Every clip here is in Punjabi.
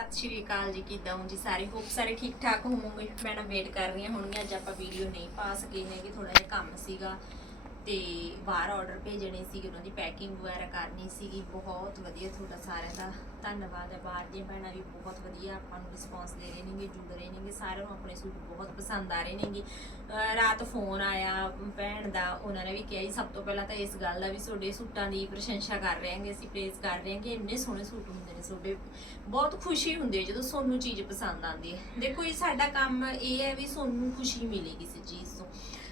ਸਤਿ ਸ਼੍ਰੀ ਅਕਾਲ ਜੀ, ਕਿਦਾਂ ਹੋ ਜੀ ਸਾਰੇ? ਹੋਪ ਸਾਰੇ ਠੀਕ ਠਾਕ ਹੋਵੋਗੇ। ਮੈਂ ਨਾ ਵੇਟ ਕਰ ਰਹੀਆਂ ਹੋਣਗੀਆਂ, ਅੱਜ ਆਪਾਂ ਵੀਡੀਓ ਨਹੀਂ ਪਾ ਸਕੇ ਨੇ ਕਿ ਥੋੜਾ ਜਿਹਾ ਕੰਮ ਸੀਗਾ। ਤੇ ਬਾਹਰ ਆਰਡਰ ਭੇਜਣੇ ਸੀਗੇ, ਉਹਨਾਂ ਦੀ ਪੈਕਿੰਗ ਵਗੈਰਾ ਕਰਨੀ ਸੀਗੀ, ਬਹੁਤ ਵਧੀਆ ਤੁਹਾਡਾ ਸਾਰਿਆਂ ਦਾ ਧੰਨਵਾਦ ਹੈ, ਬਾਹਰ ਦੀਆਂ ਭੈਣਾਂ ਵੀ ਬਹੁਤ ਵਧੀਆ, ਆਪਾਂ ਨੂੰ ਰਿਸਪੌਂਸ ਦੇ ਰਹੇ ਨੇਗੇ, ਜੁੜ ਰਹੇ ਨੇਗੇ, ਸਾਰਿਆਂ ਨੂੰ ਆਪਣੇ ਸੂਟ ਬਹੁਤ ਪਸੰਦ ਆ ਰਹੇ ਨੇਗੇ। ਰਾਤ ਫੋਨ ਆਇਆ, ਭੈਣ ਦਾ, ਉਹਨਾਂ ਨੇ ਵੀ ਕਿਹਾ ਜੀ, ਸਭ ਤੋਂ ਪਹਿਲਾਂ ਤਾਂ ਇਸ ਗੱਲ ਦਾ ਵੀ ਤੁਹਾਡੇ ਸੂਟਾਂ ਦੀ ਪ੍ਰਸ਼ੰਸਾ ਕਰ ਰਹੇ ਹਾਂਗੇ, ਅਸੀਂ ਪ੍ਰੇਜ਼ ਕਰ ਰਹੇ ਹਾਂ ਕਿ ਇੰਨੇ ਸੋਹਣੇ ਸੂਟ ਹੁੰਦੇ ਨੇ ਤੁਹਾਡੇ, ਬਹੁਤ ਖੁਸ਼ੀ ਹੁੰਦੀ ਹੈ ਜਦੋਂ ਤੁਹਾਨੂੰ ਚੀਜ਼ ਪਸੰਦ ਆਉਂਦੀ ਹੈ। ਦੇਖੋ ਇਹ ਸਾਡਾ ਕੰਮ ਇਹ ਹੈ ਵੀ ਤੁਹਾਨੂੰ ਖੁਸ਼ੀ ਮਿਲੇ ਕਿਸੇ ਚੀਜ਼ ਤੋਂ।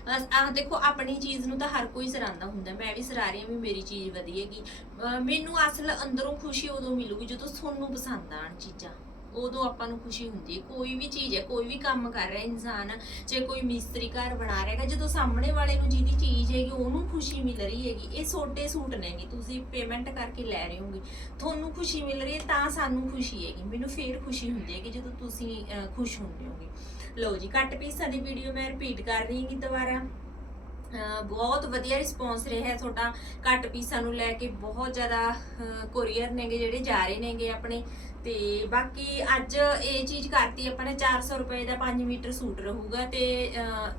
ਆਹ ਦੇਖੋ, ਆਪਣੀ ਚੀਜ਼ ਨੂੰ ਤਾਂ ਹਰ ਕੋਈ ਸਰਾਂਦਾ ਹੁੰਦਾ। ਮੈਂ ਵੀ ਸਰਾ ਰਹੀ ਹਾਂ ਵੀ ਮੇਰੀ ਚੀਜ਼ ਵਧੀਏਗੀ ਅਹ, ਮੈਨੂੰ ਅਸਲ ਅੰਦਰੋਂ ਖੁਸ਼ੀ ਉਦੋਂ ਮਿਲੂਗੀ ਜਦੋਂ ਤੁਹਾਨੂੰ ਪਸੰਦ ਆਣ ਚੀਜ਼ਾਂ। ਉਦੋਂ ਆਪਾਂ ਨੂੰ ਖੁਸ਼ੀ ਹੁੰਦੀ ਹੈ। ਕੋਈ ਵੀ ਚੀਜ਼ ਹੈ, ਕੋਈ ਵੀ ਕੰਮ ਕਰ ਰਿਹਾ ਇਨਸਾਨ ਜੇ ਕੋਈ ਮਿਸਤਰੀ ਘਰ ਬਣਾ ਰਿਹਾ ਹੈਗਾ, ਜਦੋਂ ਸਾਹਮਣੇ ਵਾਲੇ ਨੂੰ ਜਿਹਦੀ ਚੀਜ਼ ਹੈਗੀ, ਉਹਨੂੰ ਖੁਸ਼ੀ ਮਿਲ ਰਹੀ ਹੈਗੀ। ਇਹ ਛੋਟੇ ਸੂਟ ਨੇਗੇ ਤੁਸੀਂ ਪੇਮੈਂਟ ਕਰਕੇ ਲੈ ਰਹੇ ਹੋਗੇ ਤੁਹਾਨੂੰ ਖੁਸ਼ੀ ਮਿਲ ਰਹੀ ਹੈ ਤਾਂ ਸਾਨੂੰ ਖੁਸ਼ੀ ਹੈਗੀ। ਮੈਨੂੰ ਫੇਰ ਖੁਸ਼ੀ ਹੁੰਦੀ ਹੈ ਕਿ ਜਦੋਂ ਤੁਸੀਂ ਖੁਸ਼ ਹੁੰਦੇ ਹੋਗੇ ਲਓ ਜੀ ਕੱਟ ਪੀਸਾਂ ਦੀ ਵੀਡੀਓ ਮੈਂ ਰਿਪੀਟ ਕਰ ਰਹੀ ਹਾਂ ਦੁਬਾਰਾ। ਬਹੁਤ ਵਧੀਆ ਰਿਸਪੌਂਸ ਰਿਹਾ ਤੁਹਾਡਾ। ਘੱਟ ਪੀਸਾਂ ਨੂੰ ਲੈ ਕੇ ਬਹੁਤ ਜ਼ਿਆਦਾ ਕੋਰੀਅਰ ਨੇਗੇ ਜਿਹੜੇ ਜਾ ਰਹੇ ਨੇਗੇ ਆਪਣੇ। ਤੇ ਬਾਕੀ ਅੱਜ ਇਹ ਚੀਜ਼ ਕਰਤੀ ਆਪਾਂ ਨੇ 400 ਰੁਪਏ ਦਾ 5 ਮੀਟਰ ਸੂਟ ਰਹੂਗਾ ਤੇ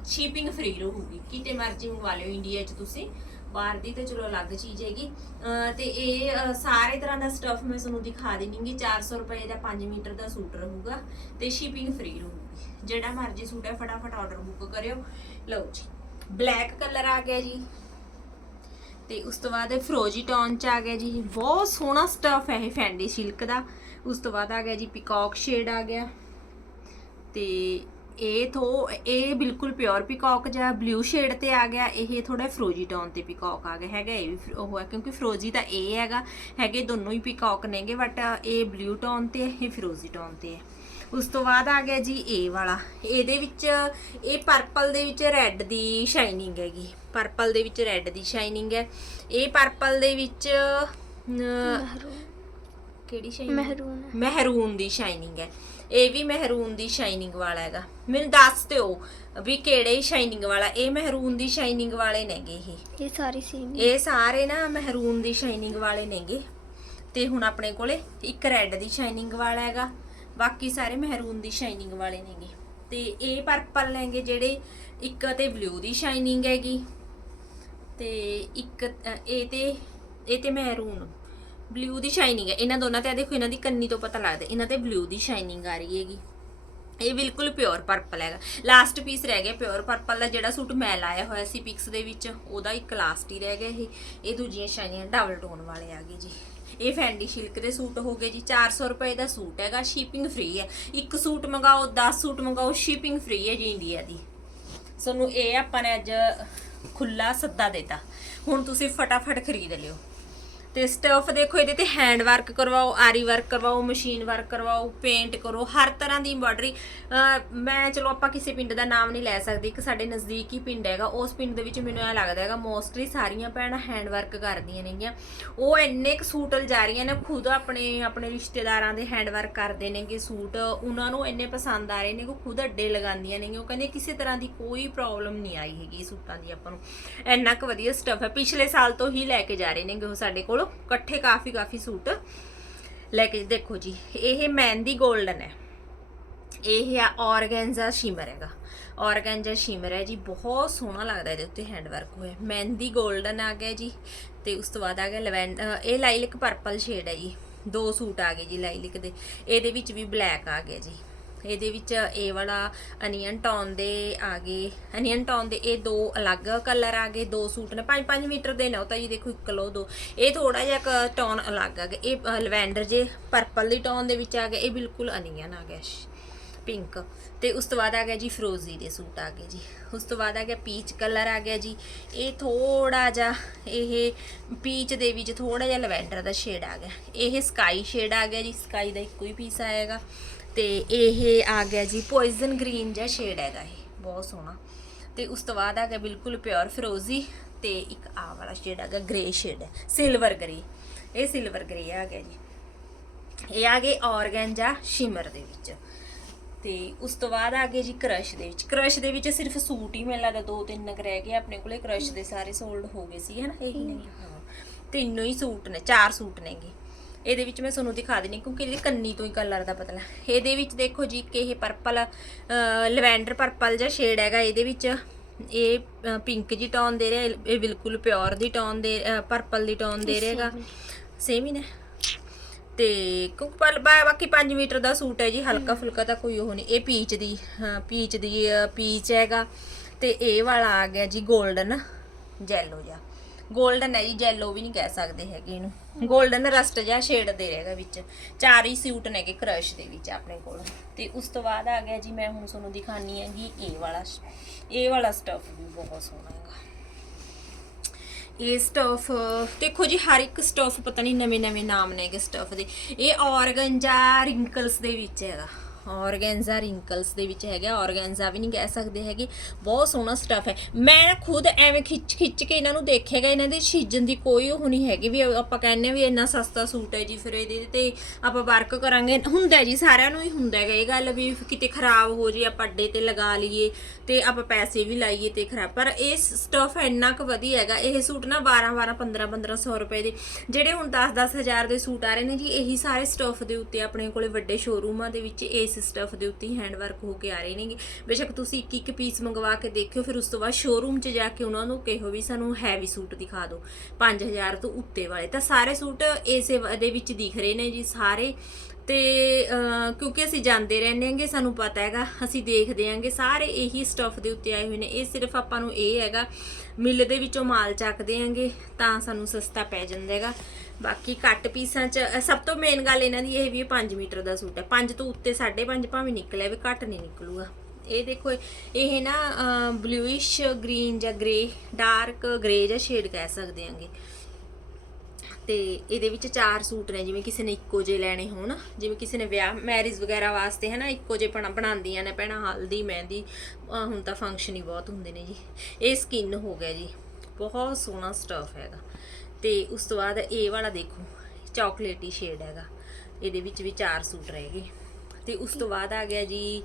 ਸ਼ਿਪਿੰਗ ਫ੍ਰੀ ਰਹੂਗੀ। ਕਿਤੇ ਮਰਜ਼ੀ ਮੰਗਵਾ ਲਿਓ ਇੰਡੀਆ 'ਚ ਤੁਸੀਂ। ਬਾਹਰ ਦੀ ਤੇ ਚਲੋ ਅਲੱਗ ਚੀਜ਼ ਹੈਗੀ। ਅਹ ਤੇ ਇਹ ਸਾਰੇ ਤਰ੍ਹਾਂ ਦਾ ਸਟਫ ਮੈਂ ਤੁਹਾਨੂੰ ਦਿਖਾ ਦੇਣੀਗੀ 400 ਰੁਪਏ ਦਾ 5 ਮੀਟਰ ਦਾ ਸੂਟ ਰਹੂਗਾ ਤੇ ਸ਼ਿਪਿੰਗ ਫ੍ਰੀ ਰਹੂਗੀ। ਜਿਹੜਾ ਮਰਜ਼ੀ ਸੂਟ ਹੈ ਫਟਾਫਟ ਆਰਡਰ ਬੁੱਕ ਕਰਿਓ। ਲਓ ਜੀ ਬਲੈਕ ਕਲਰ ਆ ਗਿਆ ਜੀ। ਤੇ ਉਸ ਤੋਂ ਬਾਅਦ ਫਰੋਜੀ ਟੌਨ ਚ ਆ ਗਿਆ ਜੀ। ਬਹੁਤ ਸੋਹਣਾ ਸਟਫ ਹੈ ਇਹ ਫੈਂਡੀ ਸਿਲਕ ਦਾ। ਉਸ ਤੋਂ ਬਾਅਦ ਆ ਗਿਆ ਜੀ ਪਿਕੌਕ ਸ਼ੇਡ ਆ ਗਿਆ। ਤੇ ਇਹ ਥੋ ਇਹ ਬਿਲਕੁਲ ਪਿਓਰ ਪਿਕੌਕ ਜਾਂ ਬਲੂ ਸ਼ੇਡ ਤੇ ਆ ਗਿਆ। ਇਹ ਥੋੜਾ ਫਰੋਜੀ ਟੌਨ ਤੇ ਪਿਕੌਕ ਆ ਗਿਆ। ਹੈਗਾ ਇਹ ਵੀ ਉਹ ਹੈ ਕਿਉਂਕਿ ਫਰੋਜੀ ਤਾਂ ਇਹ ਹੈਗਾ। ਹੈਗੇ ਦੋਨੋਂ ਹੀ ਪਿਕੌਕ ਨੇਗੇ ਬਟ ਇਹ ਬਲੂ ਟੌਨ ਤੇ ਹੈ, ਇਹ ਫਰੋਜੀ ਟੌਨ ਤੇ ਹੈ। ਉਸ ਤੋਂ ਬਾਅਦ ਆ ਗਿਆ ਜੀ ਇਹ ਵਾਲਾ। ਇਹਦੇ ਵਿੱਚ ਇਹ ਪਰਪਲ ਦੇ ਵਿੱਚ ਰੈੱਡ ਦੀ ਸ਼ਾਈਨਿੰਗ ਹੈਗੀ। ਪਰਪਲ ਦੇ ਵਿੱਚ ਰੈੱਡ ਦੀ ਸ਼ਾਈਨਿੰਗ ਹੈ। ਇਹ ਪਰਪਲ ਦੇ ਵਿੱਚ ਕਿਹੜੀ ਸ਼ਾਈਨਿੰਗ ਮਹਿਰੂਨ ਮਹਿਰੂਨ ਦੀ ਸ਼ਾਈਨਿੰਗ ਹੈ। ਇਹ ਵੀ ਮਹਿਰੂਨ ਦੀ ਸ਼ਾਈਨਿੰਗ ਵਾਲਾ ਹੈਗਾ। ਮੈਨੂੰ ਦੱਸ ਦਿਓ ਵੀ ਕਿਹੜੇ ਸ਼ਾਈਨਿੰਗ ਵਾਲਾ। ਇਹ ਮਹਿਰੂਨ ਦੀ ਸ਼ਾਈਨਿੰਗ ਵਾਲੇ ਨੇਗੇ ਇਹ। ਇਹ ਸਾਰੀ ਸੇਮ ਇਹ ਸਾਰੇ ਨਾ ਮਹਿਰੂਨ ਦੀ ਸ਼ਾਈਨਿੰਗ ਵਾਲੇ ਨੇਗੇ। ਤੇ ਹੁਣ ਆਪਣੇ ਕੋਲੇ ਇੱਕ ਰੈੱਡ ਦੀ ਸ਼ਾਈਨਿੰਗ ਵਾਲਾ ਹੈਗਾ। ਬਾਕੀ ਸਾਰੇ ਮਹਿਰੂਨ ਦੀ ਸ਼ਾਈਨਿੰਗ ਵਾਲੇ ਨੇਗੇ। ਤੇ ਇਹ ਪਰਪਲ ਨੇਗੇ ਜਿਹੜੇ, ਇੱਕ ਤੇ ਬਲੂ ਦੀ ਸ਼ਾਈਨਿੰਗ ਹੈਗੀ ਤੇ ਇੱਕ ਇਹ ਤੇ ਇਹ ਤੇ ਮਹਿਰੂਨ। ਬਲੂ ਦੀ ਸ਼ਾਈਨਿੰਗ ਹੈ। ਇਹਨਾਂ ਦੋਨਾਂ ਤੇ ਆ ਦੇਖੋ, ਇਹਨਾਂ ਦੀ ਕੰਨੀ ਤੋਂ ਪਤਾ ਲੱਗਦਾ, ਇਹਨਾਂ ਤੇ ਬਲੂ ਦੀ ਸ਼ਾਈਨਿੰਗ ਆ ਰਹੀ ਹੈਗੀ। ਇਹ ਬਿਲਕੁਲ ਪਿਓਰ ਪਰਪਲ ਹੈਗਾ। ਲਾਸਟ ਪੀਸ ਰਹਿ ਗਿਆ ਪਿਓਰ ਪਰਪਲ ਦਾ, ਜਿਹੜਾ ਸੂਟ ਮੈਂ ਲਾਇਆ ਹੋਇਆ ਸੀ ਪਿਕਸ ਦੇ ਵਿੱਚ, ਉਹਦਾ ਇੱਕ ਲਾਸਟ ਹੀ ਰਹਿ ਗਿਆ ਇਹ। ਇਹ ਦੂਜੀਆਂ ਸ਼ਾਈਨੀਆਂ ਡਬਲ ਟੋਨ ਵਾਲੇ ਆ ਗਏ ਜੀ। ਇਹ ਫੈਂਡੀ ਸਿਲਕ ਦੇ ਸੂਟ ਹੋ ਗਏ ਜੀ 400 ਰੁਪਏ ਦਾ ਸੂਟ ਹੈਗਾ ਸ਼ਿਪਿੰਗ ਫ੍ਰੀ ਹੈ। ਇੱਕ ਸੂਟ ਮੰਗਾਓ 10 ਸੂਟ ਮੰਗਾਓ ਸ਼ਿਪਿੰਗ ਫ੍ਰੀ ਹੈ ਜੀ ਇੰਡੀਆ ਦੀ। ਸਾਨੂੰ ਇਹ ਆਪਾਂ ਨੇ ਅੱਜ ਖੁੱਲਾ ਸੱਦਾ ਦਿੱਤਾ। ਹੁਣ ਤੁਸੀਂ ਫਟਾਫਟ ਖਰੀਦ ਲਿਓ। ਤੇ ਸਟਫ ਦੇਖੋ, ਇਹਦੇ ਤੇ ਹੈਂਡ ਵਰਕ ਕਰਵਾਓ, ਆਰੀ ਵਰਕ ਕਰਵਾਓ ਮਸ਼ੀਨ ਵਰਕ ਕਰਵਾਓ ਪੇਂਟ ਕਰੋ, ਹਰ ਤਰ੍ਹਾਂ ਦੀ ਐਮਬ੍ਰੋਇਡਰੀ ਮੈਂ ਚਲੋ ਆਪਾਂ ਕਿਸੇ ਪਿੰਡ ਦਾ ਨਾਮ ਨਹੀਂ ਲੈ ਸਕਦੇ, ਇੱਕ ਸਾਡੇ ਨਜ਼ਦੀਕ ਹੀ ਪਿੰਡ ਹੈਗਾ, ਉਸ ਪਿੰਡ ਦੇ ਵਿੱਚ ਮੈਨੂੰ ਇਹ ਲੱਗਦਾ ਹੈਗਾ ਮੋਸਟਲੀ ਸਾਰੀਆਂ ਭੈਣਾਂ ਹੈਂਡ ਵਰਕ ਕਰਦੀਆਂ ਨੇਗੀਆਂ। ਉਹ ਇੰਨੇ ਕੁ ਸੂਟ ਜਾ ਰਹੀਆਂ ਨੇ, ਖੁਦ ਆਪਣੇ ਆਪਣੇ ਰਿਸ਼ਤੇਦਾਰਾਂ ਦੇ ਹੈਂਡ ਵਰਕ ਕਰਦੇ ਨੇਗੇ ਸੂਟ ਉਹਨਾਂ ਨੂੰ ਇੰਨੇ ਪਸੰਦ ਆ ਰਹੇ ਨੇ ਕਿ ਉਹ ਖੁਦ ਅੱਡੇ ਲਗਾਉਂਦੀਆਂ ਨੇਗੀਆਂ, ਉਹ ਕਹਿੰਦੇ ਕਿਸੇ ਤਰ੍ਹਾਂ ਦੀ ਕੋਈ ਪ੍ਰੋਬਲਮ ਨਹੀਂ ਆਈ ਹੈਗੀ ਸੂਟਾਂ ਦੀ ਆਪਾਂ ਨੂੰ। ਇੰਨਾ ਕੁ ਵਧੀਆ ਸਟਫ ਹੈ, ਪਿਛਲੇ ਸਾਲ ਤੋਂ ਹੀ ਲੈ ਕੇ ਜਾ ਰਹੇ ਨੇਗੇ ਉਹ ਸਾਡੇ ਕੋਲ ਇਕੱਠੇ ਕਾਫੀ ਕਾਫੀ ਸੂਟ। ਲੈ ਕੇ ਦੇਖੋ ਜੀ, ਇਹ ਮਹਿੰਦੀ 골ਡਨ ਹੈ। ਇਹ ਆ ਔਰਗੈਂਜ਼ਾ ਸ਼ਿਮਰ ਹੈਗਾ। ਔਰਗੈਂਜ਼ਾ ਸ਼ਿਮਰ ਹੈ ਜੀ, ਬਹੁਤ ਸੋਹਣਾ ਲੱਗਦਾ ਇਹਦੇ ਉੱਤੇ ਹੈਂਡ ਵਰਕ ਹੋਇਆ। ਮਹਿੰਦੀ 골ਡਨ ਆ ਗਿਆ ਜੀ, ਤੇ ਉਸ ਤੋਂ ਬਾਅਦ ਆ ਗਿਆ ਲਵੈਂਡ, ਇਹ ਲਾਈਲਿਕ ਪਰਪਲ ਸ਼ੇਡ ਹੈ ਜੀ। ਦੋ ਸੂਟ ਆ ਗਏ ਜੀ ਲਾਈਲਿਕ ਦੇ। ਇਹਦੇ ਵਿੱਚ ਵੀ ਬਲੈਕ ਆ ਗਿਆ ਜੀ। ਇਹਦੇ ਵਿੱਚ ਇਹ ਵਾਲਾ ਅਨੀਅਨ ਟੌਨ ਦੇ ਆ ਗਏ। ਅਨੀਅਨ ਟੌਨ ਦੇ ਇਹ ਦੋ ਅਲੱਗ ਕਲਰ ਆ ਗਏ, ਦੋ ਸੂਟ ਨੇ। 5-5 ਮੀਟਰ ਦੇ ਨੇ ਉਹ ਤਾਂ ਜੀ, ਦੇਖੋ ਇੱਕ ਲੋ ਦੋ। ਇਹ ਥੋੜਾ ਜਿਹਾ ਟੌਨ ਅਲੱਗ ਆ ਗਿਆ ਇਹ ਲਵੈਂਡਰ ਜੇ ਪਰਪਲ ਦੀ ਟੌਨ ਦੇ ਵਿੱਚ ਆ ਗਿਆ ਇਹ ਬਿਲਕੁਲ ਅਨੀਅਨ ਆ ਗਿਆ ਪਿੰਕ ਤੇ ਉਸ ਤੋਂ ਬਾਅਦ ਆ ਗਿਆ ਜੀ ਫਰੋਜ਼ੀ ਦੇ ਸੂਟ ਆ ਗਏ ਜੀ। ਉਸ ਤੋਂ ਬਾਅਦ ਆ ਗਿਆ ਪੀਚ ਕਲਰ ਆ ਗਿਆ ਜੀ। ਇਹ ਥੋੜਾ ਜਿਹਾ ਇਹ ਪੀਚ ਦੇ ਵਿੱਚ ਥੋੜਾ ਜਿਹਾ ਲਵੈਂਡਰ ਦਾ ਸ਼ੇਡ ਆ ਗਿਆ। ਇਹ ਸਕਾਈ ਸ਼ੇਡ ਆ ਗਿਆ ਜੀ। ਸਕਾਈ ਦਾ ਇੱਕੋ ਹੀ ਪੀਸ ਆਏਗਾ। ਤੇ ਇਹ ਆ ਗਿਆ ਜੀ ਪੋਇਜ਼ਨ ਗ੍ਰੀਨ ਜਿਹਾ ਸ਼ੇਡ ਹੈਗਾ ਇਹ ਬਹੁਤ ਸੋਹਣਾ। ਤੇ ਉਸ ਤੋਂ ਬਾਅਦ ਆ ਗਿਆ ਬਿਲਕੁਲ ਪਿਓਰ ਫਰੋਜ਼ੀ ਤੇ ਇੱਕ ਆ ਵਾਲਾ ਸ਼ੇਡ ਹੈਗਾ ਗ੍ਰੇ ਸ਼ੇਡ ਹੈ ਸਿਲਵਰ ਗ੍ਰੇ ਇਹ ਸਿਲਵਰ ਗ੍ਰੇ ਆ ਗਿਆ ਜੀ। ਇਹ ਆ ਗਏ ਔਰਗੈਂਜਾ ਸ਼ਿਮਰ ਦੇ ਵਿੱਚ। ਤੇ ਉਸ ਤੋਂ ਬਾਅਦ ਆ ਗਏ ਜੀ ਕ੍ਰਸ਼ ਦੇ ਵਿੱਚ। ਕ੍ਰਸ਼ ਦੇ ਵਿੱਚ ਸਿਰਫ ਸੂਟ ਹੀ ਮੈਨੂੰ ਲੱਗਦਾ ਦੋ ਤਿੰਨ ਕੁ ਰਹਿ ਗਏ ਆਪਣੇ ਕੋਲੇ। ਕ੍ਰਸ਼ ਦੇ ਸਾਰੇ ਸੋਲਡ ਹੋ ਗਏ ਸੀ ਹਨਾ? ਇਹੀ ਨੇ ਹਾਂ। ਤਿੰਨੋਂ ਹੀ ਸੂਟ ਨੇ ਚਾਰ ਸੂਟ ਨੇਗੇ। ਇਹਦੇ ਵਿੱਚ ਮੈਂ ਤੁਹਾਨੂੰ ਦਿਖਾ ਦਿੰਨੀ ਕਿਉਂਕਿ ਇਹਦੀ ਕੰਨੀ ਤੋਂ ਹੀ ਕਲਰ ਦਾ ਪਤਾ ਲੱਗ ਇਹਦੇ ਵਿੱਚ ਦੇਖੋ ਜੀ ਕਿ ਇਹ ਪਰਪਲ ਲਵੈਂਡਰ ਪਰਪਲ ਜਿਹਾ ਸ਼ੇਡ ਹੈਗਾ ਇਹਦੇ ਵਿੱਚ ਇਹ ਪਿੰਕ ਜੀ ਟੋਨ ਦੇ ਰਿਹਾ ਇਹ ਬਿਲਕੁਲ ਪਿਓਰ ਦੀ ਟੋਨ ਦੇ ਪਰਪਲ ਦੀ ਟੋਨ ਦੇ ਰਿਹਾਗਾ ਸੇਮ ਹੀ। ਨੇ। ਤੇ ਕਿਉਂਕਿ ਬਾਕੀ 5 ਮੀਟਰ ਦਾ ਸੂਟ ਹੈ ਜੀ ਹਲਕਾ ਫੁਲਕਾ ਤਾਂ ਕੋਈ ਉਹ ਨਹੀਂ। ਇਹ ਪੀਚ ਦੀ ਪੀਚ ਦੀ ਪੀਚ ਹੈਗਾ। ਤੇ ਇਹ ਵਾਲਾ ਆ ਗਿਆ ਜੀ 골ਡਨ ਜੈਲੋ ਜਿਹਾ। 골ਡਨ ਹੈ ਜੀ ਜੈਲੋ ਵੀ ਨਹੀਂ ਕਹਿ ਸਕਦੇ ਹੈਗੇ ਇਹਨੂੰ। 골ਡਨ ਰਸਟ ਜਿਹਾ ਸ਼ੇਡ ਦੇ ਰਹੇਗਾ ਵਿੱਚ। ਚਾਰ ਹੀ ਸੂਟ ਨੇਗੇ ਕ੍ਰਸ਼ ਦੇ ਵਿੱਚ ਆਪਣੇ ਕੋਲ। ਤੇ ਉਸ ਤੋਂ ਬਾਅਦ ਆ ਗਿਆ ਜੀ, ਮੈਂ ਹੁਣ ਤੁਹਾਨੂੰ ਦਿਖਾਣੀ ਹੈਗੀ ਇਹ ਵਾਲਾ ਇਹ ਵਾਲਾ ਸਟਫ ਵੀ ਬਹੁਤ ਸੋਹਣਾ ਹੈਗਾ। ਇਹ ਸਟਫ ਦੇਖੋ ਜੀ, ਹਰ ਇੱਕ ਸਟਫ ਪਤਾ ਨਹੀਂ ਨਵੇਂ ਨਵੇਂ ਨਾਮ ਨੇਗੇ ਸਟਫ ਦੇ। ਇਹ ਔਰਗੰਜਾ ਰਿੰਕਲਸ ਦੇ ਵਿੱਚ ਹੈਗਾ। ਔਰਗੈਂਜ਼ਾ ਰਿੰਕਲਸ ਦੇ ਵਿੱਚ ਹੈਗਾ, ਔਰਗੈਂਜ਼ਾ ਵੀ ਨਹੀਂ ਕਹਿ ਸਕਦੇ ਹੈਗੇ। ਬਹੁਤ ਸੋਹਣਾ ਸਟਫ ਹੈ। ਮੈਂ ਨਾ ਖੁਦ ਐਵੇਂ ਖਿੱਚ ਖਿੱਚ ਕੇ ਇਹਨਾਂ ਨੂੰ ਦੇਖੇਗਾ ਇਹਨਾਂ ਦੇ ਸੀਜ਼ਨ ਦੀ ਕੋਈ ਉਹ ਨਹੀਂ ਹੈਗੀ ਵੀ ਆਪਾਂ ਕਹਿੰਨੇ ਵੀ ਇੰਨਾ ਸਸਤਾ ਸੂਟ ਹੈ ਜੀ ਫਿਰ ਇਹਦੇ ਤੇ ਆਪਾਂ ਵਰਕ ਕਰਾਂਗੇ। ਹੁੰਦਾ ਜੀ, ਸਾਰਿਆਂ ਨੂੰ ਹੀ ਹੁੰਦਾ ਹੈਗਾ ਇਹ ਗੱਲ ਵੀ ਕਿਤੇ ਖਰਾਬ ਹੋ ਜੇ, ਆਪਾਂ ਅੱਡੇ ਤੇ ਲਗਾ ਲਈਏ ਤੇ ਆਪਾਂ ਪੈਸੇ ਵੀ ਲਾਈਏ ਤੇ ਖਰਾਬ। ਪਰ ਇਹ ਸਟਫ ਇੰਨਾ ਕੁ ਵਧੀਆ ਹੈਗਾ। ਇਹ ਸੂਟ ਨਾ 12 12 15 1500 ਰੁਪਏ ਦੇ। ਜਿਹੜੇ ਹੁਣ 10 10 ਹਜ਼ਾਰ ਦੇ ਸੂਟ ਆ ਰਹੇ ਨੇ ਜੀ, ਇਹੀ ਸਾਰੇ ਸਟਫ ਦੇ ਉੱਤੇ ਆਪਣੇ ਕੋਲੇ ਵੱਡੇ ਸ਼ੋਰੂਮਾਂ ਦੇ ਵਿੱਚ, ਇਹ ਇਸ ਸਟਫ ਦੇ ਉੱਤੇ ਹੈਂਡ ਵਰਕ ਹੋ ਕੇ ਆ ਰਹੇ ਨੇਗੇ। ਬੇਸ਼ੱਕ ਤੁਸੀਂ ਇੱਕ ਇੱਕ ਪੀਸ ਮੰਗਵਾ ਕੇ ਦੇਖਿਓ, ਫਿਰ ਉਸ ਤੋਂ ਬਾਅਦ ਸ਼ੋਰੂਮ 'ਚ ਜਾ ਕੇ ਉਹਨਾਂ ਨੂੰ ਕਹੋ ਵੀ ਸਾਨੂੰ ਹੈਵੀ ਸੂਟ ਦਿਖਾ ਦਿਓ 5000 ਤੋਂ ਉੱਤੇ ਵਾਲੇ। ਤਾਂ ਸਾਰੇ ਸੂਟ ਇਸੇ ਦੇ ਵਿੱਚ ਦਿਖ ਰਹੇ ਨੇ ਜੀ ਸਾਰੇ। ਤੇ ਕਿਉਂਕਿ ਅਸੀਂ ਜਾਂਦੇ ਰਹਿੰਦੇ ਆਂਗੇ ਸਾਨੂੰ ਪਤਾ ਹੈਗਾ, ਅਸੀਂ ਦੇਖਦੇ ਹਾਂਗੇ, ਸਾਰੇ ਇਹੀ ਸਟਫ ਦੇ ਉੱਤੇ ਆਏ ਹੋਏ ਨੇ। ਇਹ ਸਿਰਫ ਆਪਾਂ ਨੂੰ ਇਹ ਹੈਗਾ ਮਿੱਲ ਦੇ ਵਿੱਚੋਂ ਮਾਲ ਚੱਕਦੇ ਆਂਗੇ ਤਾਂ ਸਾਨੂੰ ਸਸਤਾ ਪੈ ਜਾਂਦਾ ਹੈਗਾ। ਬਾਕੀ ਕੱਟ ਪੀਸਾਂ 'ਚ ਸਭ ਤੋਂ ਮੇਨ ਗੱਲ ਇਹਨਾਂ ਦੀ ਇਹ ਵੀ 5 ਮੀਟਰ ਦਾ ਸੂਟ ਹੈ। 5 ਤੋਂ ਉੱਤੇ 5.5 ਭਾਵੇਂ ਨਿਕਲਿਆ ਵੀ, ਘੱਟ ਨਹੀਂ ਨਿਕਲੂਗਾ। ਇਹ ਦੇਖੋ, ਇਹ ਨਾ ਬਲੂਇਸ਼ ਗ੍ਰੀਨ ਜਾਂ ਗ੍ਰੇ ਡਾਰਕ ਗ੍ਰੇ ਜਾਂ ਸ਼ੇਡ ਕਹਿ ਸਕਦੇ ਆਂਗੇ। ਤੇ ਇਹਦੇ ਵਿੱਚ ਚਾਰ ਸੂਟ ਨੇ, ਜਿਵੇਂ ਕਿਸੇ ਨੇ ਇੱਕੋ ਜਿਹੇ ਲੈਣੇ ਹੋਣ। ਜਿਵੇਂ ਕਿਸੇ ਨੇ ਵਿਆਹ ਮੈਰਿਜ ਵਗੈਰਾ ਵਾਸਤੇ ਹੈ ਨਾ ਇੱਕੋ ਜਿਹੇ ਬਣਾ ਬਣਾਉਂਦੀਆਂ ਨੇ ਭੈਣਾਂ, ਹਲਦੀ, ਮਹਿੰਦੀ। ਹੁਣ ਤਾਂ ਫੰਕਸ਼ਨ ਹੀ ਬਹੁਤ ਹੁੰਦੇ ਨੇ ਜੀ। ਇਹ ਸਕਿਨ ਹੋ ਗਿਆ ਜੀ। ਬਹੁਤ ਸੋਹਣਾ ਸਟਫ ਹੈਗਾ ਤੇ ਉਸ ਤੋਂ ਬਾਅਦ ਇਹ ਵਾਲਾ ਦੇਖੋ ਚਾਕਲੇਟੀ ਸ਼ੇਡ ਹੈਗਾ। ਇਹਦੇ ਵਿੱਚ ਵੀ ਚਾਰ ਸੂਟ ਰਹਿ ਗਏ। ਤੇ ਉਸ ਤੋਂ ਬਾਅਦ ਆ ਗਿਆ ਜੀ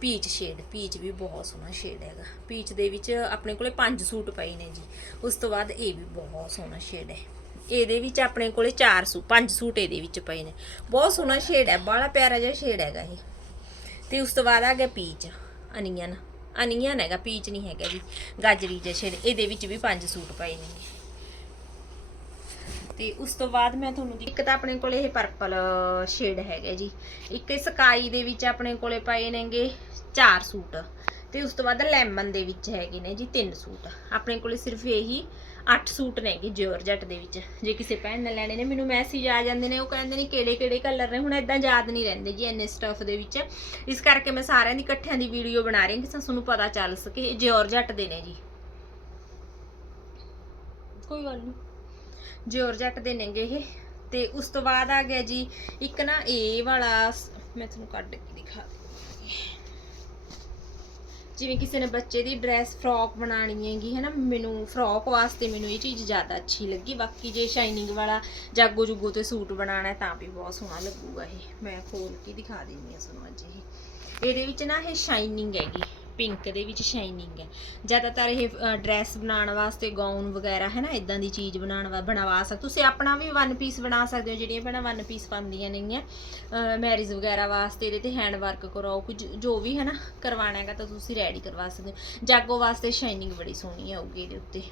ਪੀਚ ਸ਼ੇਡ ਪੀਚ ਵੀ ਬਹੁਤ ਸੋਹਣਾ ਸ਼ੇਡ ਹੈਗਾ। ਪੀਚ ਦੇ ਵਿੱਚ ਆਪਣੇ ਕੋਲੇ ਪੰਜ ਸੂਟ ਪਏ ਨੇ ਜੀ। ਉਸ ਤੋਂ ਬਾਅਦ ਇਹ ਵੀ ਬਹੁਤ ਸੋਹਣਾ ਸ਼ੇਡ ਹੈ। ਇਹਦੇ ਵਿੱਚ ਆਪਣੇ ਕੋਲੇ ਚਾਰ ਸੂ, ਪੰਜ ਸੂਟ ਇਹਦੇ ਵਿੱਚ ਪਏ ਨੇ। ਬਹੁਤ ਸੋਹਣਾ ਸ਼ੇਡ ਹੈ ਬੜਾ ਪਿਆਰਾ ਜਿਹਾ ਸ਼ੇਡ ਹੈਗਾ ਇਹ। ਤੇ ਉਸ ਤੋਂ ਬਾਅਦ ਆ ਗਿਆ ਪੀਚ ਅਨੀਅਨ। ਅਨੀਅਨ ਹੈਗਾ ਪੀਚ ਨਹੀਂ ਹੈਗਾ ਜੀ। ਗਾਜਰੀ ਜਿਹਾ ਸ਼ੇਡ ਇਹਦੇ ਵਿੱਚ ਵੀ ਪੰਜ ਸੂਟ ਪਏ ਨੇ ਤੇ ਉਸ ਤੋਂ ਬਾਅਦ ਮੈਂ ਤੁਹਾਨੂੰ ਇੱਕ ਤਾਂ ਆਪਣੇ ਕੋਲੇ ਇਹ ਪਰਪਲ ਸ਼ੇਡ ਹੈਗਾ ਜੀ। ਇੱਕ ਸਕਾਈ ਦੇ ਵਿੱਚ ਆਪਣੇ ਕੋਲੇ ਪਏ ਨੇਗੇ ਚਾਰ ਸੂਟ। ਤੇ ਉਸ ਤੋਂ ਬਾਅਦ ਲੈਮਨ ਦੇ ਵਿੱਚ ਹੈਗੇ ਨੇ ਜੀ ਤਿੰਨ ਸੂਟ। ਆਪਣੇ ਕੋਲੇ ਸਿਰਫ ਇਹੀ 8 ਸੂਟ ਨੇਗੇ ਜੋਰਜਟ ਦੇ ਵਿੱਚ। ਜੇ ਕਿਸੇ ਭੈਣ ਨੇ ਲੈਣੇ ਨੇ, ਮੈਨੂੰ ਮੈਸੇਜ ਆ ਜਾਂਦੇ ਨੇ, ਉਹ ਕਹਿੰਦੇ ਨੇ ਕਿਹੜੇ ਕਿਹੜੇ ਕਲਰ ਨੇ, ਹੁਣ ਇਦਾਂ ਯਾਦ ਨਹੀਂ ਰਹਿੰਦੇ ਜੀ ਇੰਨੇ ਸਟਫ ਦੇ ਵਿੱਚ। ਇਸ ਕਰਕੇ ਮੈਂ ਸਾਰਿਆਂ ਦੀ ਇਕੱਠਿਆਂ ਦੀ ਵੀਡੀਓ ਬਣਾ ਰਹੀ ਹਾਂ ਕਿ ਤੁਹਾਨੂੰ ਪਤਾ ਚੱਲ ਸਕੇ, ਇਹ ਜੋਰਜਟ ਦੇ ਨੇ ਜੀ। ਕੋਈ ਗੱਲ ਨਹੀਂ ਜੋਰਜਟ ਦੇ ਨੇਗੇ ਇਹ। ਤੇ ਉਸ ਤੋਂ ਬਾਅਦ ਆ ਗਿਆ ਜੀ, ਇੱਕ ਨਾ ਇਹ ਵਾਲਾ ਮੈਂ ਤੁਹਾਨੂੰ ਕੱਢ ਕੇ ਦਿਖਾ ਦਿੰਦੀ ਜਿਵੇਂ ਕਿਸੇ ਨੇ ਬੱਚੇ ਦੀ ਡਰੈਸ ਫਰੋਕ ਬਣਾਣੀ ਹੈਗੀ ਹੈ ਨਾ ਮੈਨੂੰ ਫਰੋਕ ਵਾਸਤੇ ਮੈਨੂੰ ਇਹ ਚੀਜ਼ ਜ਼ਿਆਦਾ ਅੱਛੀ ਲੱਗੀ। ਬਾਕੀ ਜੇ ਸ਼ਾਈਨਿੰਗ ਵਾਲਾ ਜਾਗੋ ਜੁਗੋ ਤੇ ਸੂਟ ਬਣਾਉਣਾ ਤਾਂ ਵੀ ਬਹੁਤ ਸੋਹਣਾ ਲੱਗੂਗਾ ਇਹ। ਮੈਂ ਖੋਲ ਕੇ ਦਿਖਾ ਦਿੰਦੀ ਹਾਂ ਤੁਹਾਨੂੰ ਅੱਜ ਇਹ। ਇਹਦੇ ਵਿੱਚ ਨਾ ਇਹ ਸ਼ਾਈਨਿੰਗ ਹੈਗੀ। ਪਿੰਕ ਦੇ ਵਿੱਚ ਸ਼ਾਈਨਿੰਗ ਹੈ। ਜ਼ਿਆਦਾਤਰ ਇਹ ਡਰੈਸ ਬਣਾਉਣ ਵਾਸਤੇ ਗਾਊਨ ਵਗੈਰਾ, ਹੈ ਨਾ? ਇਦਾਂ ਦੀ ਚੀਜ਼ ਬਣਾਉਣ ਵਾ, ਬਣਵਾ ਸਕਦੇ ਤੁਸੀਂ ਆਪਣਾ ਵੀ ਵਨ ਪੀਸ ਬਣਾ ਸਕਦੇ ਹੋ, ਜਿਹੜੀਆਂ ਭੈਣਾਂ ਵਨ ਪੀਸ ਪਾਉਂਦੀਆਂ ਨੇਗੀਆਂ। ਮੈਰਿਜ ਵਗੈਰਾ ਵਾਸਤੇ ਇਹਦੇ ਤੇ ਹੈਂਡ ਵਰਕ ਕਰਾਓ, ਕੁਝ ਜੋ ਵੀ, ਹੈ ਨਾ, ਕਰਵਾਉਣਾ ਹੈਗਾ ਤਾਂ ਤੁਸੀਂ ਰੈਡੀ ਕਰਵਾ ਸਕਦੇ ਹੋ। ਜਾਗੋ ਵਾਸਤੇ ਸ਼ਾਈਨਿੰਗ ਬੜੀ ਸੋਹਣੀ ਆਊਗੀ ਇਹਦੇ ਉੱਤੇ।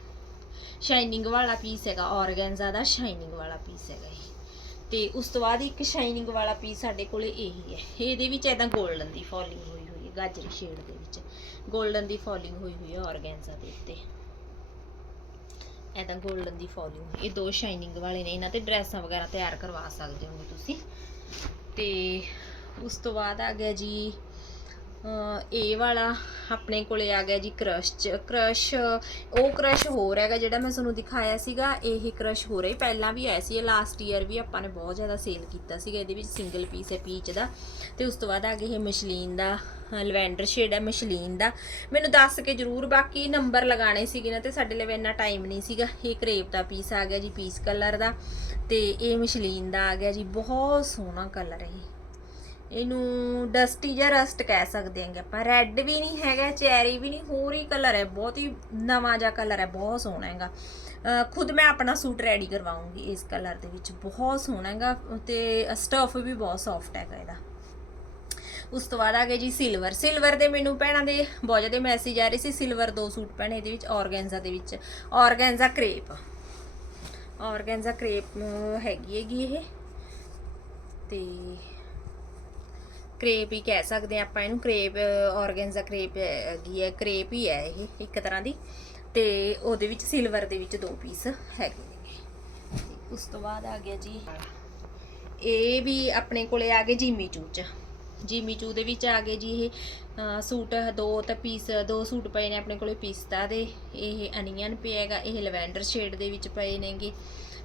ਸ਼ਾਈਨਿੰਗ ਵਾਲਾ ਪੀਸ ਹੈਗਾ ਔਰਗੈਂਜ਼ਾ ਦਾ ਸ਼ਾਈਨਿੰਗ ਵਾਲਾ ਪੀਸ ਹੈਗਾ ਇਹ। ਤੇ ਉਸ ਤੋਂ ਬਾਅਦ ਇੱਕ ਸ਼ਾਈਨਿੰਗ ਵਾਲਾ ਪੀਸ ਸਾਡੇ ਕੋਲੇ ਇਹੀ ਹੈ। ਇਹਦੇ ਵਿੱਚ ਐਦਾਂ 골ਡਨ ਦੀ ਫੋਲਿੰਗ ਹੋਈ ਹੋਈ ਗਾਜਰੀ ਸ਼ੇਡ ਦੇ ਵਿੱਚ। 골ਡਨ ਦੀ ਫੋਲਿੰਗ ਹੋਈ ਹੋਈ ਹੈ ਔਰਗੈਂਜ਼ਾ ਦੇ ਉੱਤੇ। ਐਦਾਂ 골ਡਨ ਦੀ ਫੋਲਿੰਗ ਇਹ ਦੋ ਸ਼ਾਈਨਿੰਗ ਵਾਲੇ ਨੇ, ਇਹਨਾਂ ਤੇ ਡਰੈਸਾਂ ਵਗੈਰਾ ਤਿਆਰ ਕਰਵਾ ਸਕਦੇ ਹੋ ਤੁਸੀਂ। ਤੇ ਉਸ ਤੋਂ ਬਾਅਦ ਆ ਗਿਆ ਜੀ ਇਹ ਵਾਲਾ ਆਪਣੇ ਕੋਲੇ ਆ ਗਿਆ ਜੀ ਕ੍ਰਸ਼ ਚ। ਕ੍ਰਸ਼ ਉਹ ਕ੍ਰਸ਼ ਹੋਰ ਹੈਗਾ ਜਿਹੜਾ ਮੈਂ ਤੁਹਾਨੂੰ ਦਿਖਾਇਆ ਸੀਗਾ, ਇਹ ਕ੍ਰਸ਼ ਹੋ। ਰਹੀ ਪਹਿਲਾਂ ਵੀ ਆਇਆ ਸੀ ਲਾਸਟ ਈਅਰ ਵੀ ਆਪਾਂ ਨੇ ਬਹੁਤ ਜ਼ਿਆਦਾ ਸੇਲ ਕੀਤਾ ਸੀਗਾ, ਇਹਦੇ ਵਿੱਚ ਸਿੰਗਲ ਪੀਸ ਹੈ ਪੀਚ ਦਾ। ਤੇ ਉਸ ਤੋਂ ਬਾਅਦ ਆ ਗਿਆ ਇਹ ਮਸ਼ਲੀਨ ਦਾ, ਲਵੈਂਡਰ ਸ਼ੇਡ ਹੈ ਮਸ਼ਲੀਨ ਦਾ। ਮੈਨੂੰ ਦੱਸ ਕੇ ਜਰੂਰ ਬਾਕੀ ਨੰਬਰ ਲਗਾਣੇ ਸੀਗੇ ਨਾ, ਤੇ ਸਾਡੇ ਲਈ ਇੰਨਾ ਟਾਈਮ ਨਹੀਂ ਸੀਗਾ। ਇਹ ਕਰੇਪ ਦਾ ਪੀਸ ਆ ਗਿਆ ਜੀ ਪੀਸ ਕਲਰ ਦਾ। ਤੇ ਇਹ ਮਸ਼ਲੀਨ ਦਾ ਆ ਗਿਆ ਜੀ, ਬਹੁਤ ਸੋਹਣਾ ਕਲਰ ਹੈ ਇਹ। ਇਹਨੂੰ ਡਸਟੀ ਜਾਂ ਰਸਟ ਕਹਿ ਸਕਦੇ ਆਂਗੇ ਆਪਾਂ। ਰੈੱਡ ਵੀ ਨਹੀਂ ਹੈਗਾ ਚੈਰੀ ਵੀ ਨਹੀਂ, ਹੋਰ ਹੀ ਕਲਰ ਹੈ, ਬਹੁਤ ਹੀ ਨਵਾਂ ਜਿਹਾ ਕਲਰ ਹੈ, ਬਹੁਤ ਸੋਹਣਾ ਹੈਗਾ। ਖੁਦ ਮੈਂ ਆਪਣਾ ਸੂਟ ਰੈਡੀ ਕਰਵਾਉਂਗੀ ਇਸ ਕਲਰ ਦੇ ਵਿੱਚ, ਬਹੁਤ ਸੋਹਣਾ ਹੈਗਾ ਤੇ ਸਟਫ ਵੀ ਬਹੁਤ ਸੌਫਟ ਹੈਗਾ ਇਹਦਾ। ਉਸ ਤੋਂ ਬਾਅਦ ਆ ਗਏ ਜੀ ਸਿਲਵਰ ਸਿਲਵਰ ਦੇ ਮੈਨੂੰ ਭੈਣਾਂ ਦੇ ਬਹੁਤ ਜ਼ਿਆਦਾ ਮੈਸੇਜ ਆ ਰਹੇ ਸੀ ਸਿਲਵਰ ਦੋ ਸੂਟ ਭੈਣੇ ਇਹਦੇ ਵਿੱਚ ਔਰਗੈਂਜ਼ਾ ਦੇ ਵਿੱਚ। ਔਰਗੈਂਜ਼ਾ ਕ੍ਰੇਪ ਔਰਗੈਂਜ਼ਾ ਕ੍ਰੇਪ ਹੈਗੀ ਹੈਗੀ ਇਹ। ਤੇ ਕਰੇਪ ਹੀ ਕਹਿ ਸਕਦੇ ਆ ਆਪਾਂ ਇਹਨੂੰ, ਕਰੇਪ ਔਰਗੈਂਜ਼ਾ ਕ੍ਰੇਪ ਹੈਗੀ ਹੈ, ਕਰੇਪ ਹੀ ਹੈ ਇਹ ਇੱਕ ਤਰ੍ਹਾਂ ਦੀ। ਤੇ ਉਹਦੇ ਵਿੱਚ ਸਿਲਵਰ ਦੇ ਵਿੱਚ ਦੋ ਪੀਸ ਹੈਗੇ ਨੇ। ਉਸ ਤੋਂ ਬਾਅਦ ਆ ਗਿਆ ਜੀ, ਇਹ ਵੀ ਆਪਣੇ ਕੋਲੇ ਆ ਗਏ ਜੀਮੀ ਚੂ ਚ। ਜੀਮੀ ਚੂ ਦੇ ਵਿੱਚ ਆ ਗਏ ਜੀ ਇਹ ਸੂਟ, ਦੋ ਤਾਂ ਪੀਸ ਦੋ ਸੂਟ ਪਏ ਨੇ ਆਪਣੇ ਕੋਲੇ ਪਿਸਤਾ ਦੇ। ਇਹ ਅਨੀਅਨ ਪਿਆ ਹੈਗਾ, ਇਹ ਲਵੈਂਡਰ ਸ਼ੇਡ ਦੇ ਵਿੱਚ ਪਏ ਨੇਗੇ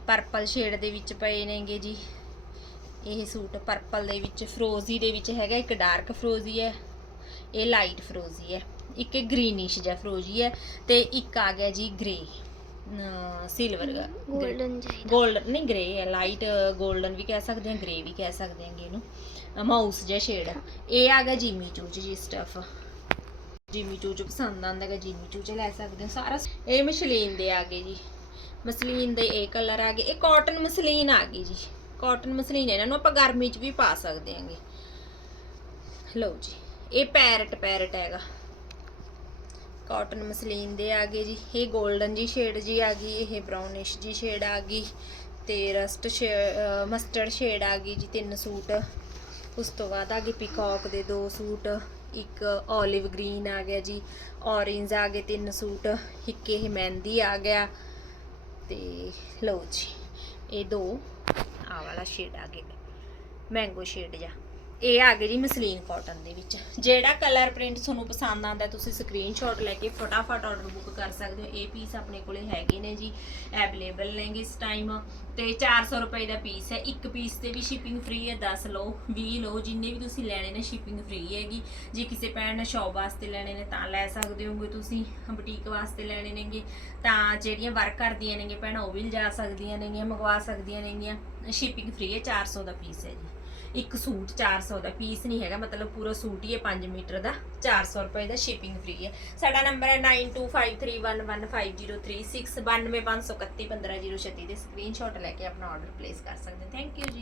ਪਰਪਲ ਸ਼ੇਡ ਦੇ ਵਿੱਚ ਪਏ ਨੇਗੇ ਜੀ। ਇਹ ਸੂਟ ਪਰਪਲ ਦੇ ਵਿੱਚ ਫਰੋਜ਼ੀ ਦੇ ਵਿੱਚ ਹੈਗਾ ਇੱਕ ਡਾਰਕ ਫਰੋਜ਼ੀ ਹੈ ਇਹ ਲਾਈਟ ਫਰੋਜ਼ੀ ਹੈ ਇੱਕ ਗ੍ਰੀਨਿਸ਼ ਜਿਹਾ ਫਰੋਜ਼ੀ ਹੈ ਤੇ ਇੱਕ ਆ ਗਿਆ ਜੀ ਗ੍ਰੇ ਸਿਲਵਰ ਗੋਲਡਨ ਚਾਹੀਦਾ ਗੋਲਡਨ ਨਹੀਂ ਗ੍ਰੇ ਹੈ ਲਾਈਟ ਗੋਲਡਨ ਵੀ ਕਹਿ ਸਕਦੇ ਹਾਂ ਗ੍ਰੇ ਵੀ ਕਹਿ ਸਕਦੇ ਹਾਂਗੇ ਇਹਨੂੰ ਮਾਊਸ ਜਿਹਾ ਸ਼ੇਡ ਇਹ ਆ ਗਿਆ ਜਿਮੀ ਚੂਚ ਜੀ ਸਟਫ ਜਿਮੀ ਚੂਚ ਪਸੰਦ ਆਂਦਾ ਹੈਗਾ ਜਿਮੀ ਚੂਚ ਲੈ ਸਕਦੇ ਹੋ ਸਾਰਾ। ਇਹ ਮਸ਼ਲੀਨ ਦੇ ਆ ਗਏ ਜੀ ਮਸਲੀਨ ਦੇ ਇਹ ਕਲਰ ਆ ਗਏ ਇਹ ਕਾਟਨ ਮਸਲੀਨ ਆ ਗਈ ਜੀ। ਕਾਟਨ ਮਸਲੀਨ ਇਹਨਾਂ ਨੂੰ ਆਪਾਂ ਗਰਮੀ 'ਚ ਵੀ ਪਾ ਸਕਦੇ ਹਾਂਗੇ। ਲਓ ਜੀ, ਇਹ ਪੈਰਟ ਪੈਰਟ ਹੈਗਾ। ਕਾਟਨ ਮਸਲੀਨ ਦੇ ਆ ਗਏ ਜੀ, ਇਹ 골ਡਨ ਜੀ ਸ਼ੇਡ ਜੀ ਆ ਗਈ, ਇਹ ਬ੍ਰਾਊਨਿਸ਼ ਜੀ ਸ਼ੇਡ ਆ ਗਈ, ਤੇ ਰਸਟ ਮਸਟਰਡ ਸ਼ੇਡ ਆ ਗਈ ਜੀ, ਤਿੰਨ ਸੂਟ। ਉਸ ਤੋਂ ਬਾਅਦ ਆ ਗਏ ਪਿਕੌਕ ਦੇ ਦੋ ਸੂਟ, ਇੱਕ 올ਿਵ ਗ੍ਰੀਨ ਆ ਗਿਆ ਜੀ ਔਰੇਂਜ ਆ ਗਏ ਤਿੰਨ ਸੂਟ, ਇੱਕ ਇਹ ਮਹਿੰਦੀ ਆ ਗਿਆ। ਤੇ ਲਓ ਜੀ, ਇਹ ਦੋ ਆਹ ਵਾਲਾ ਸ਼ੇਡ ਆ ਗਿਆ ਮੈਂਗੋ ਸ਼ੇਡ ਜਾਂ। ਇਹ ਆ ਗਈ ਜੀ ਮਸਲੀਨ ਕਾਟਨ ਦੇ ਵਿੱਚ। ਜਿਹੜਾ ਕਲਰ ਪ੍ਰਿੰਟ ਤੁਹਾਨੂੰ ਪਸੰਦ ਆਉਂਦਾ, ਤੁਸੀਂ ਸਕਰੀਨਸ਼ਾਟ ਲੈ ਕੇ ਫਟਾਫਟ ਆਰਡਰ ਬੁੱਕ ਕਰ ਸਕਦੇ ਹੋ। ਇਹ ਪੀਸ ਆਪਣੇ ਕੋਲੇ ਹੈਗੇ ਨੇ ਜੀ ਅਵੇਲੇਬਲ ਨੇਗੇ ਇਸ ਟਾਈਮ ਤੇ 400 ਰੁਪਏ ਦਾ ਪੀਸ ਹੈ। ਇੱਕ ਪੀਸ ਤੇ ਵੀ ਸ਼ਿਪਿੰਗ ਫ੍ਰੀ ਹੈ 10 ਲਓ 20 ਲਓ, ਜਿੰਨੇ ਵੀ ਤੁਸੀਂ ਲੈਣੇ ਨੇ ਸ਼ਿਪਿੰਗ ਫ੍ਰੀ ਹੈਗੀ। ਜੇ ਕਿਸੇ ਭੈਣ ਨੇ ਸ਼ੌਪ ਵਾਸਤੇ ਲੈਣੇ ਨੇ ਤਾਂ ਲੈ ਸਕਦੇ ਹੋਗੇ ਤੁਸੀਂ ਬੁਟੀਕ ਵਾਸਤੇ ਲੈਣੇ ਨੇਗੇ। ਤਾਂ ਜਿਹੜੀਆਂ ਵਰਕ ਕਰਦੀਆਂ ਨੇਗੀਆਂ ਭੈਣਾਂ, ਉਹ ਵੀ ਲਿਜਾ ਸਕਦੀਆਂ ਨੇਗੀਆਂ, ਮੰਗਵਾ ਸਕਦੀਆਂ ਨੇਗੀਆਂ। ਸ਼ਿਪਿੰਗ ਫ੍ਰੀ ਹੈ 400 ਦਾ ਪੀਸ ਹੈ ਜੀ। ਇੱਕ ਸੂਟ 400 ਦਾ ਪੀਸ ਨਹੀਂ ਹੈਗਾ, ਮਤਲਬ ਪੂਰਾ ਸੂਟ ਹੀ ਹੈ 5 ਮੀਟਰ ਦਾ 400 ਰੁਪਏ ਦਾ ਸ਼ਿਪਿੰਗ ਫ੍ਰੀ ਹੈ। ਸਾਡਾ ਨੰਬਰ ਹੈ 9253115036 92531 15036 ਦੇ ਸਕਰੀਨਸ਼ਾਟ ਲੈ ਕੇ ਆਪਣਾ ਆਰਡਰ ਪਲੇਸ ਕਰ ਸਕਦੇ ਥੈਂਕ ਯੂ ਜੀ।